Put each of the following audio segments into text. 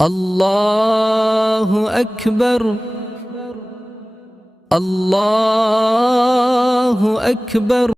अल्लाहु अकबर, अल्लाहु अकबर।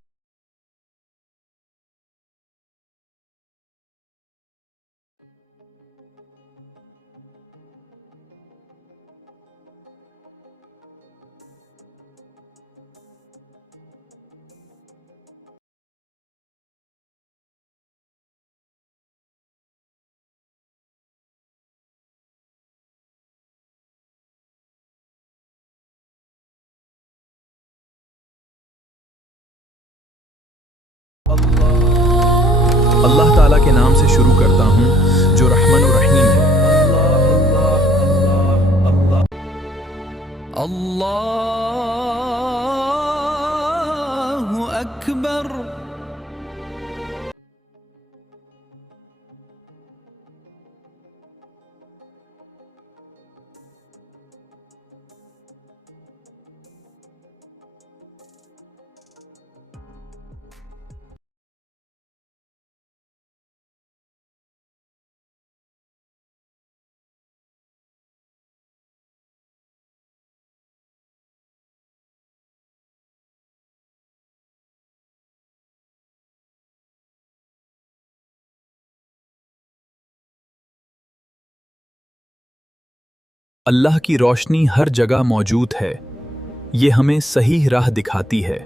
अल्लाह ताला के नाम से शुरू करता हूँ जो रहमान और रहीम है। अल्लाहु अकबर। अल्लाह की रोशनी हर जगह मौजूद है। ये हमें सही राह दिखाती है।